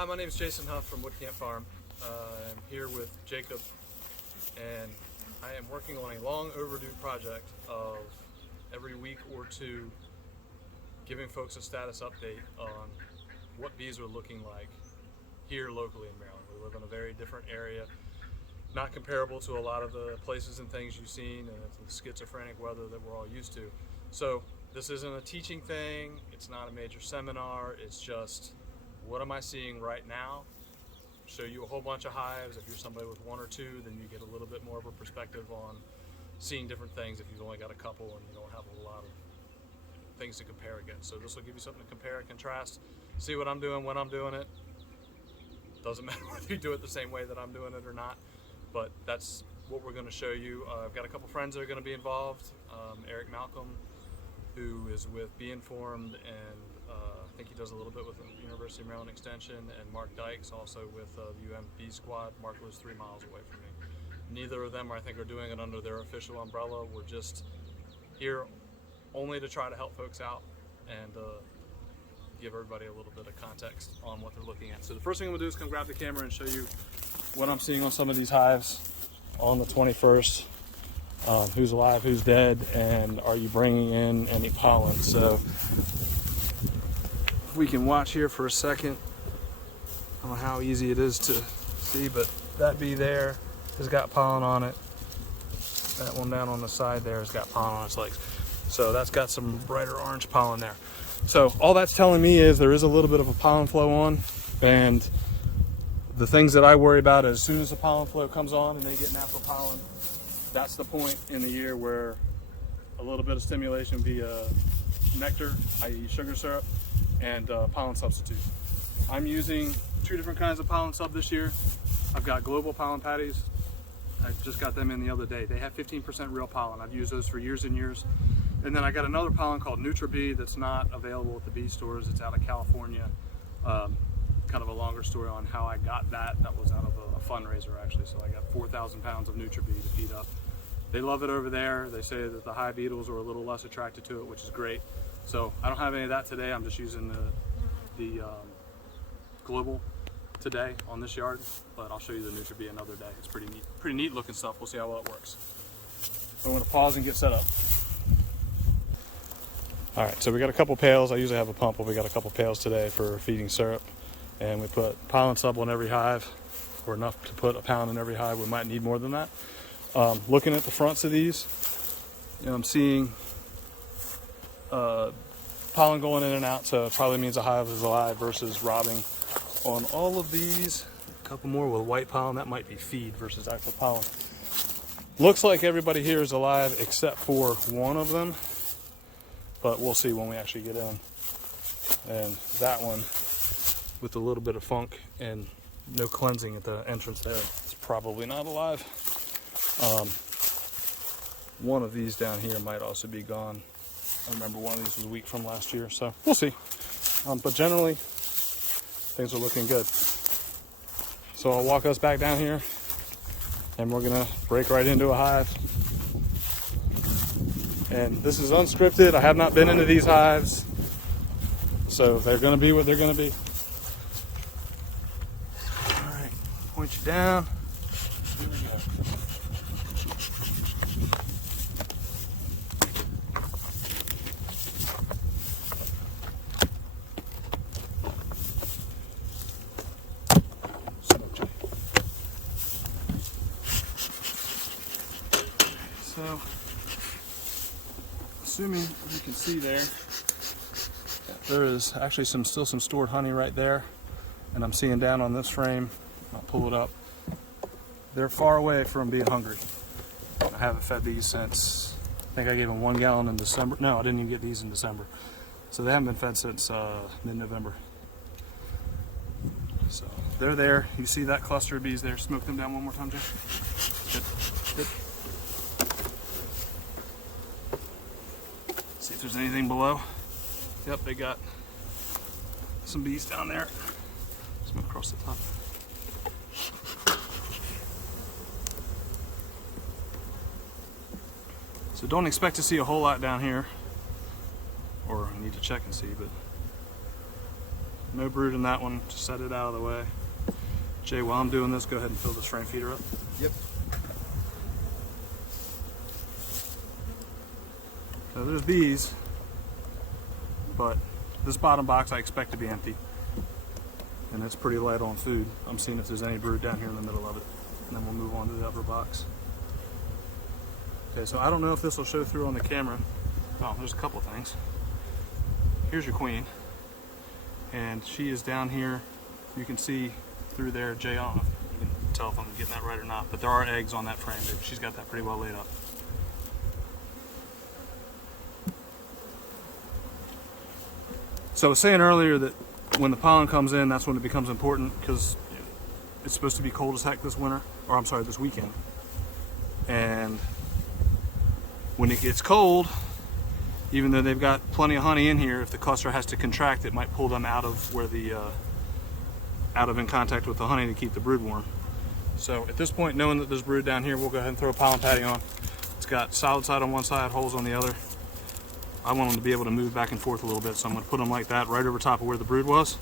Hi, my name is Jason Huff from Woodcamp Farm. I'm here with Jacob, and I am working on a long overdue project of every week or two giving folks a status update on what bees are looking like here locally in Maryland. We live in a very different area, not comparable to a lot of the places and things you've seen and the schizophrenic weather that we're all used to. So this isn't a teaching thing, it's not a major seminar, it's just what am I seeing right now? Show you a whole bunch of hives. If you're somebody with one or two, then you get a little bit more of a perspective on seeing different things if you've only got a couple and you don't have a lot of things to compare against. So this will give you something to compare and contrast, see what I'm doing when I'm doing it. Doesn't matter whether you do it the same way that I'm doing it or not, but that's what we're going to show you. I've got a couple friends that are going to be involved. Eric Malcolm, who is with Bee Informed, and I think he does a little bit with the University of Maryland Extension, and Mark Dykes also with the UM Bee Squad. Mark lives 3 miles away from me. Neither of them, I think, are doing it under their official umbrella. We're just here only to try to help folks out and give everybody a little bit of context on what they're looking at. So the first thing I'm gonna do is come grab the camera and show you what I'm seeing on some of these hives on the 21st. Who's alive, who's dead, and are you bringing in any pollen? So if we can watch here for a second. I don't know how easy it is to see, but that bee there has got pollen on it. That one down on the side there has got pollen on its legs. So that's got some brighter orange pollen there. So all that's telling me is there is a little bit of a pollen flow on, and the things that I worry about is as soon as the pollen flow comes on and they get natural pollen, that's the point in the year where a little bit of stimulation via nectar, i.e. sugar syrup, and pollen substitute. I'm using 2 different kinds of pollen sub this year. I've got global Pollen Patties. I just got them in the other day. They have 15% real pollen. I've used those for years and years. And then I got another pollen called NutriBee that's not available at the bee stores. It's out of California. Kind of a longer story on how I got that. That was out of a fundraiser actually. So I got 4,000 pounds of NutriBee to feed up. They love it over there. They say that the hive beetles are a little less attracted to it, which is great. So I don't have any of that today. I'm just using the global today on this yard, but I'll show you the NutriBee another day. It's pretty neat looking stuff. We'll see how well it works. So I'm going to pause and get set up. All right, so we got a couple pails. I usually have a pump, but we got a couple pails today for feeding syrup, and we put pollen sub on every hive, or enough to put a pound in every hive. We might need more than that. Looking at the fronts of these, I'm seeing pollen going in and out, so it probably means a hive is alive versus robbing. On all of these, a couple more with white pollen, that might be feed versus actual pollen. Looks like everybody here is alive except for one of them, but we'll see when we actually get in. And that one, with a little bit of funk and no cleansing at the entrance there, is probably not alive. One of these down here might also be gone. I remember one of these was a week from last year, so we'll see. But generally, things are looking good. So I'll walk us back down here, and we're gonna break right into a hive. And this is unscripted. I have not been into these hives, so they're gonna be what they're gonna be. All right, point you down. Here we go. So, assuming you can see there is actually still some stored honey right there, and I'm seeing down on this frame. I'll pull it up. They're far away from being hungry. I haven't fed these since, I think I gave them 1 gallon in December. No, I didn't even get these in December. So they haven't been fed since mid-November. So they're there. You see that cluster of bees there? Smoke them down one more time, Jay. Good. Good. See if there's anything below. Yep, they got some bees down there. Smoke across the top. So don't expect to see a whole lot down here, or I need to check and see, but No brood in that one. Just set it out of the way. Jay, while I'm doing this, go ahead and fill this frame feeder up. Yep. So there's bees, but this bottom box I expect to be empty. And it's pretty light on food. I'm seeing if there's any brood down here in the middle of it. And then we'll move on to the upper box. Okay, so I don't know if this will show through on the camera. Oh, there's a couple things. Here's your queen. And she is down here. You can see through there, Jay, I don't know if you can tell if I'm getting that right or not, but there are eggs on that frame. She's got that pretty well laid up. So I was saying earlier that when the pollen comes in, that's when it becomes important, because it's supposed to be cold as heck this winter, or I'm sorry, this weekend. And when it gets cold, even though they've got plenty of honey in here, if the cluster has to contract, it might pull them out of where the in contact with the honey to keep the brood warm. So at this point, knowing that there's brood down here, we'll go ahead and throw a pollen patty on. It's got solid side on one side, holes on the other. I want them to be able to move back and forth a little bit, so I'm going to put them like that right over top of where the brood was.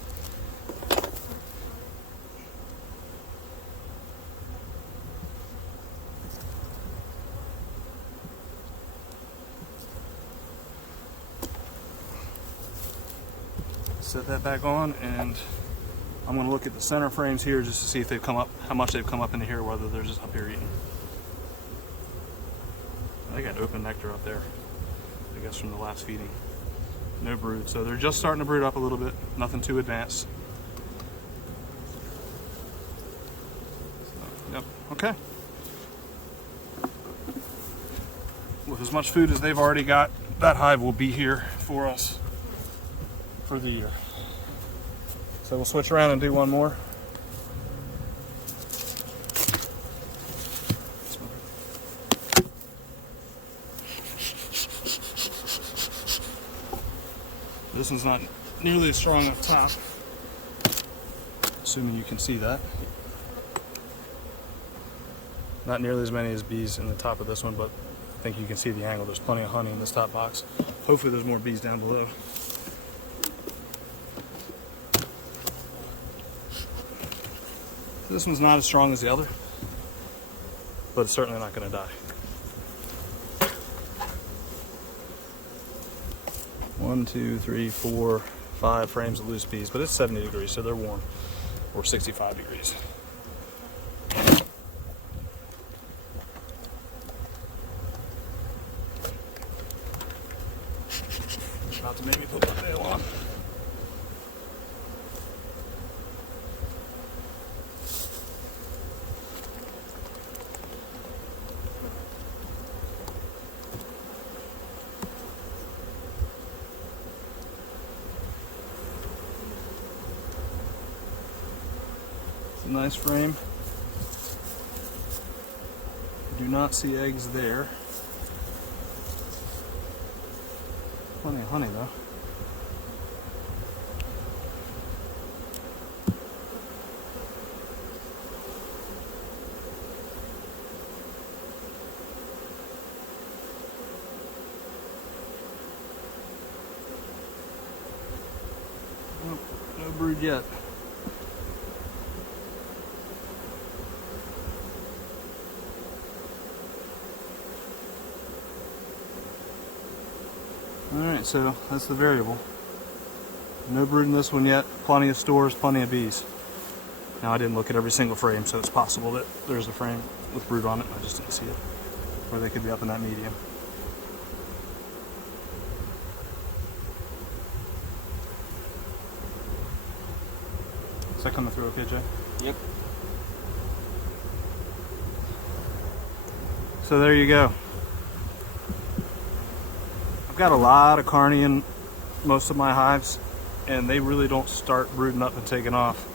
Set that back on, and I'm going to look at the center frames here just to see if they've come up, how much they've come up into here, whether they're just up here eating. They got open nectar up there, I guess from the last feeding. No brood, so they're just starting to brood up a little bit, nothing too advanced. So, yep, okay. With as much food as they've already got, that hive will be here for us for the year. So we'll switch around and do one more. This one's not nearly as strong up top, assuming you can see that. Not nearly as many as bees in the top of this one, but I think you can see the angle. There's plenty of honey in this top box. Hopefully there's more bees down below. This one's not as strong as the other, but it's certainly not going to die. 1, 2, 3, 4, 5 frames of loose bees, but it's 70 degrees, so they're warm, or 65 degrees. About to make me put my nail on. Nice frame. Do not see eggs there. Plenty of honey though. Nope, no brood yet. Alright, so that's the variable. No brood in this one yet, plenty of stores, plenty of bees. Now I didn't look at every single frame, so it's possible that there's a frame with brood on it, I just didn't see it. Or they could be up in that medium. Is that coming through okay, Jay? Yep. So there you go. Got a lot of carny in most of my hives, and they really don't start brooding up and taking off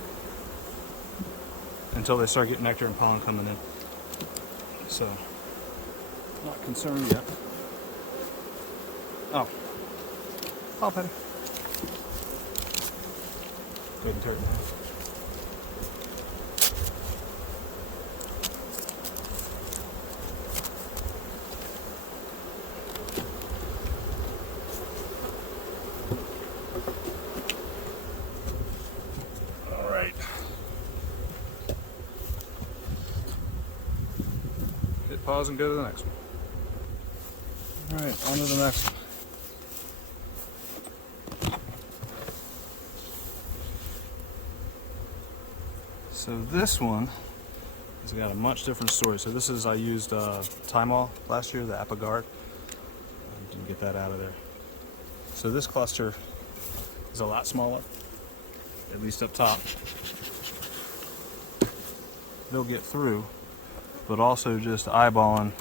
until they start getting nectar and pollen coming in. So, not concerned yet. Oh, pollen patty. Go ahead and tear it in half. pause and go to the next one. All right, on to the next one. So this one has got a much different story. So this is, I used Thymol last year, the Apogard. Didn't get that out of there. So this cluster is a lot smaller, at least up top. They'll get through, but also just eyeballing.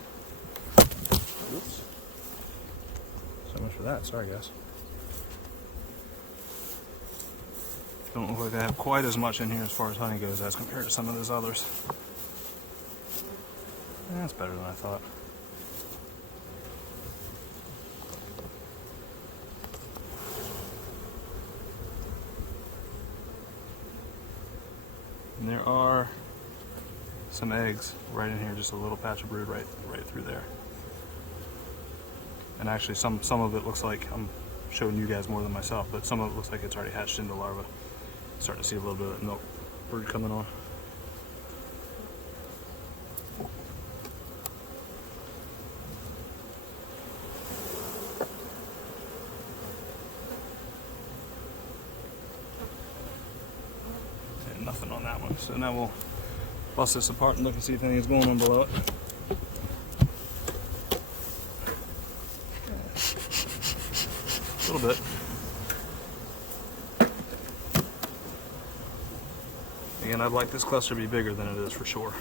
Oops. So much for that, sorry guys. Don't look like they have quite as much in here as far as honey goes as compared to some of those others. That's better than I thought. And there are some eggs right in here, just a little patch of brood right through there. And actually some of it looks like, I'm showing you guys more than myself, but some of it looks like it's already hatched into larvae. Starting to see a little bit of milk brood coming on. And nothing on that one. So now we'll bust this apart and look and see if anything's going on below it. A little bit. Again, I'd like this cluster to be bigger than it is for sure.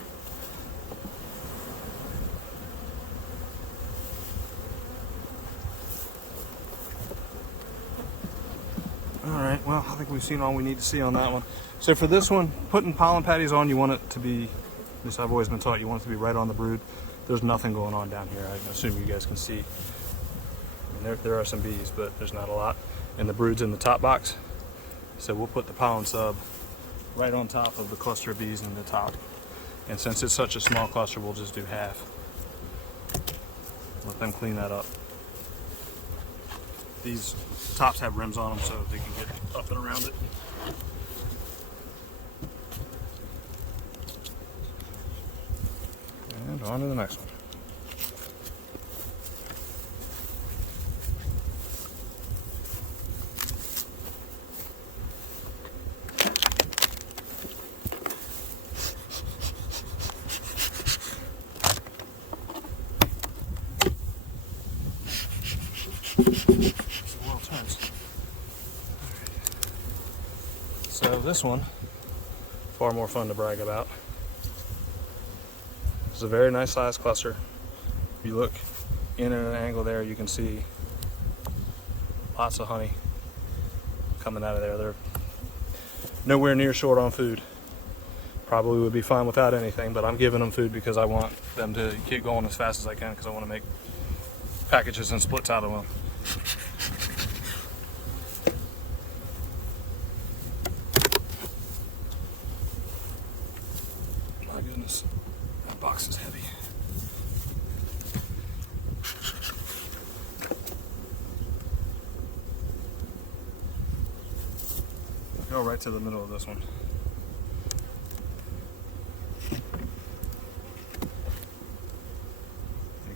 Alright, well, I think we've seen all we need to see on that one. So for this one, putting pollen patties on, you want it to be, at least I've always been taught, you want it to be right on the brood. There's nothing going on down here. I assume you guys can see. I mean, there are some bees, but there's not a lot. And the brood's in the top box. So we'll put the pollen sub right on top of the cluster of bees in the top. And since it's such a small cluster, we'll just do half. Let them clean that up. These tops have rims on them so they can get up and around it. And on to the next one. So this one, far more fun to brag about. It's a very nice sized cluster. If you look in at an angle there, you can see lots of honey coming out of there. They're nowhere near short on food. Probably would be fine without anything, but I'm giving them food because I want them to keep going as fast as I can because I want to make packages and splits out of them. My goodness, that box is heavy. Go right to the middle of this one.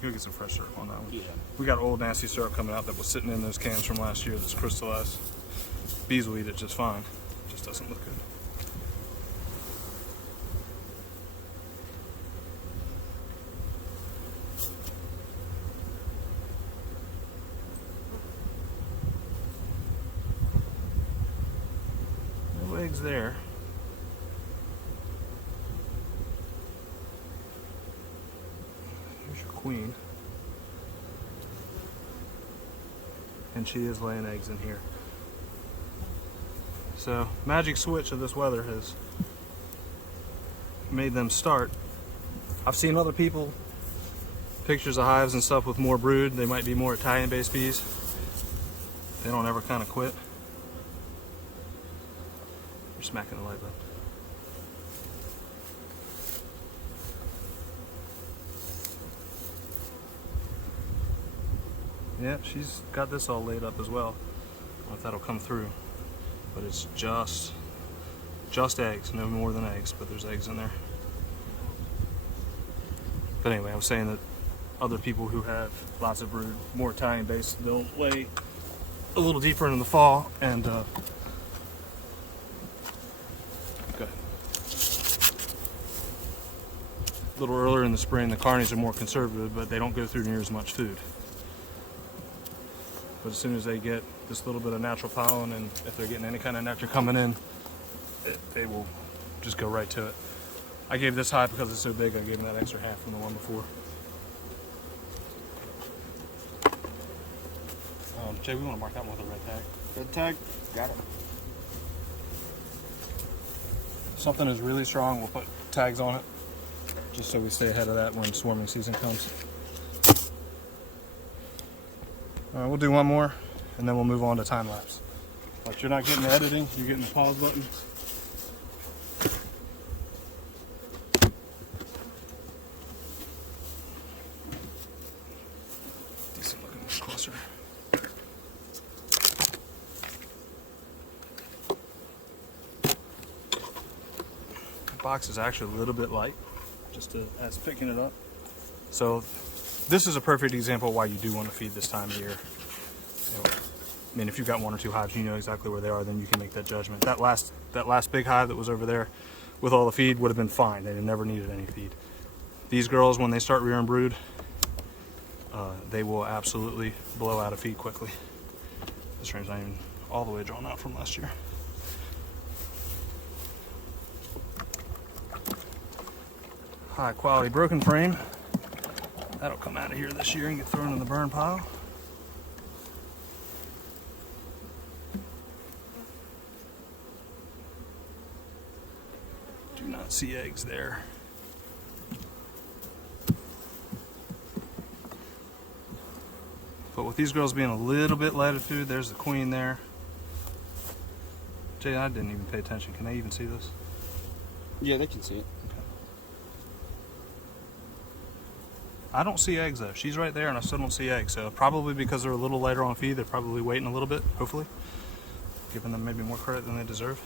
Go get some fresh syrup on that one. Yeah. We got old nasty syrup coming out that was sitting in those cans from last year that's crystallized. Bees will eat it just fine. It just doesn't look good. No eggs there. Here's your queen. And she is laying eggs in here. So, magic switch of this weather has made them start. I've seen other people, pictures of hives and stuff with more brood. They might be more Italian-based bees. They don't ever kind of quit. You're smacking the light button. Yeah, she's got this all laid up as well. I don't know if that'll come through, but it's just eggs, no more than eggs, but there's eggs in there. But anyway, I was saying that other people who have lots of brood, more Italian based, they'll lay a little deeper in the fall and go ahead. A little earlier in the spring, the carnies are more conservative, but they don't go through near as much food. But as soon as they get this little bit of natural pollen, and if they're getting any kind of nectar coming in, they will just go right to it. I gave this hive, because it's so big, I gave them that extra half from the one before. Jay, we want to mark that one with a red tag. Red tag, got it. Something is really strong, we'll put tags on it, just so we stay ahead of that when swarming season comes. Alright, we'll do one more, and then we'll move on to time lapse. Like, you're not getting the editing, you're getting the pause button. Decent looking cluster. The box is actually a little bit light, as picking it up. So this is a perfect example of why you do want to feed this time of year. You know, I mean, if you've got one or two hives, you know exactly where they are, then you can make that judgment. That last big hive that was over there with all the feed would have been fine. They never needed any feed. These girls, when they start rearing brood, they will absolutely blow out of feed quickly. This frame's not even all the way drawn out from last year. High quality broken frame. That'll come out of here this year and get thrown in the burn pile. Do not see eggs there. But with these girls being a little bit light of food, there's the queen there. Jay, I didn't even pay attention. Can they even see this? Yeah, they can see it. Okay. I don't see eggs though. She's right there and I still don't see eggs. So probably because they're a little lighter on feed, they're probably waiting a little bit, hopefully. Giving them maybe more credit than they deserve.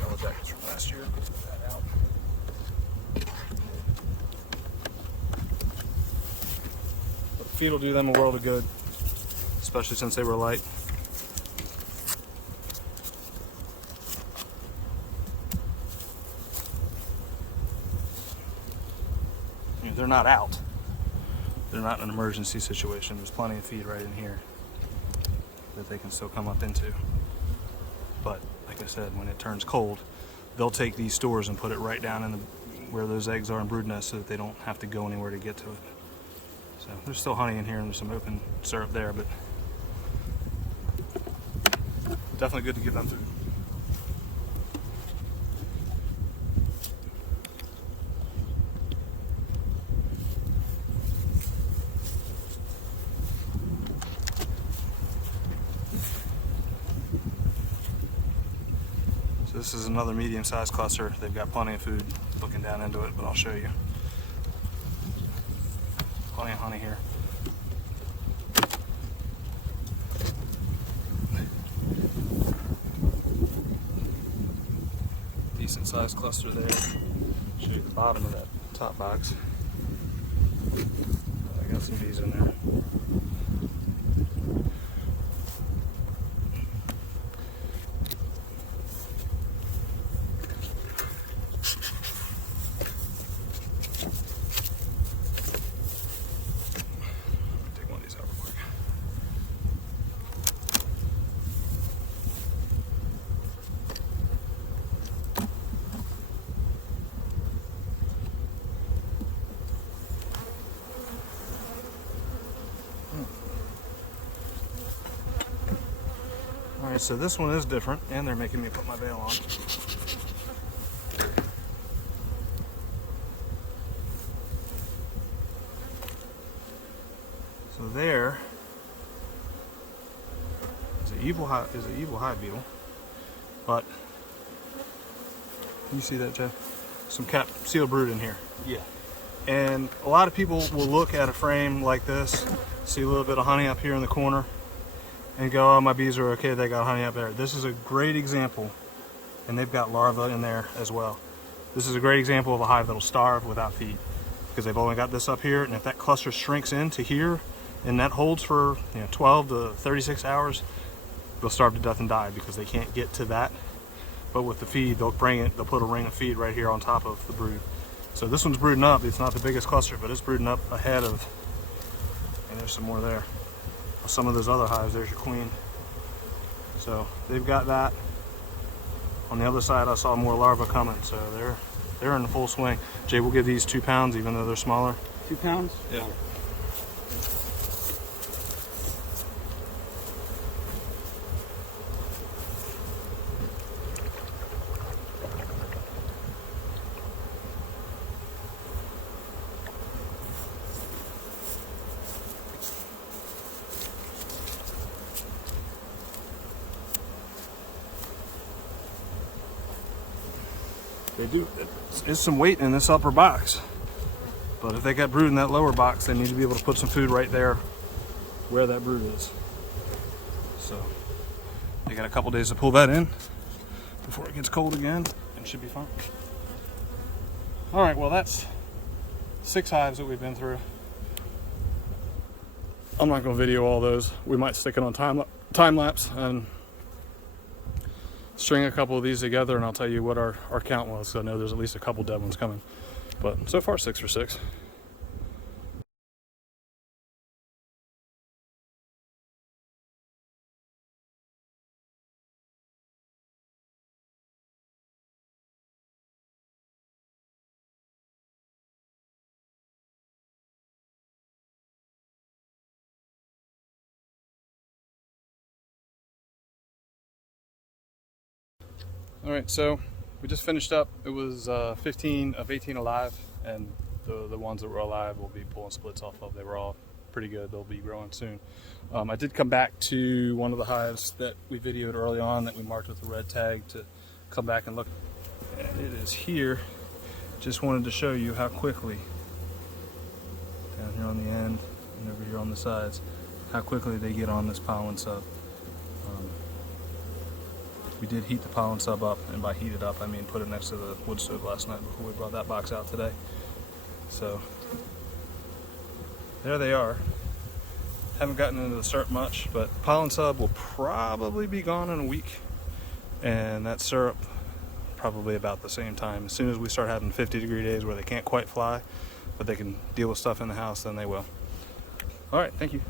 Yellow jackets from last year. Put that out. But the feed will do them a world of good, especially since they were light. I mean, they're not out. They're not in an emergency situation. There's plenty of feed right in here that they can still come up into. But like I said, when it turns cold, they'll take these stores and put it right down in where those eggs are in brood nests so that they don't have to go anywhere to get to it. So there's still honey in here and there's some open syrup there, but definitely good to give them food. So this is another medium-sized cluster. They've got plenty of food looking down into it, but I'll show you. Plenty of honey here. Decent sized cluster there. Show you the bottom of that top box. I got some bees in there. Take one of these out real quick. Alright, so this one is different, and they're making me put my veil on. So there is an evil hive beetle, but you see that, Jeff? Some capped sealed brood in here. Yeah. And a lot of people will look at a frame like this, see a little bit of honey up here in the corner, and go, oh, my bees are okay, they got honey up there. This is a great example, and they've got larvae in there as well. This is a great example of a hive that'll starve without feed, because they've only got this up here, and if that cluster shrinks into here, and that holds for 12 to 36 hours, they'll starve to death and die because they can't get to that. But with the feed, they'll put a ring of feed right here on top of the brood. So this one's brooding up. It's not the biggest cluster, but it's brooding up ahead of, and there's some more there. Some of those other hives, there's your queen. So they've got that. On the other side, I saw more larvae coming, so they're in full swing. Jay, we'll give these 2 pounds, even though they're smaller. 2 pounds? Yeah. They do. It's some weight in this upper box, but if they got brood in that lower box, they need to be able to put some food right there where that brood is. So they got a couple days to pull that in before it gets cold again, and should be fine. All right, well, that's 6 hives that we've been through. I'm not going to video all those. We might stick it on time lapse and string a couple of these together, and I'll tell you what our count was, so I know there's at least a couple dead ones coming. But so far, 6 for 6. All right, so we just finished up. It was 15 of 18 alive, and the ones that were alive we'll be pulling splits off of. They were all pretty good. They'll be growing soon. I did come back to one of the hives that we videoed early on that we marked with the red tag to come back and look. And it is here. Just wanted to show you how quickly, down here on the end and over here on the sides, how quickly they get on this pollen sub. We did heat the pollen sub up, and by heat it up, I mean put it next to the wood stove last night before we brought that box out today. So there they are. Haven't gotten into the syrup much, but pollen sub will probably be gone in a week, and that syrup probably about the same time. As soon as we start having 50-degree days where they can't quite fly, but they can deal with stuff in the house, then they will. All right, thank you.